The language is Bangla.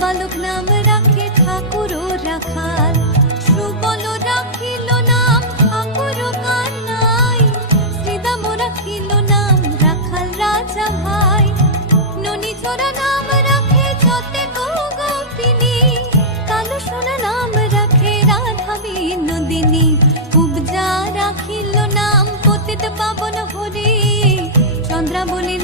বালক নাম রাখে ঠাকুর রাখাল, সুবল রাখিল নাম ঠাকুর কানাই, শ্রীদাম রাখিল নাম রাখাল রাজা ভাই, ননী চোরা নাম রাখে যতে গোপিনী, কালো সোনা নাম রাখে রাধা বিনোদিনী, উপজা রাখিল নাম পতিত পাবন হরি, চন্দ্রাবলী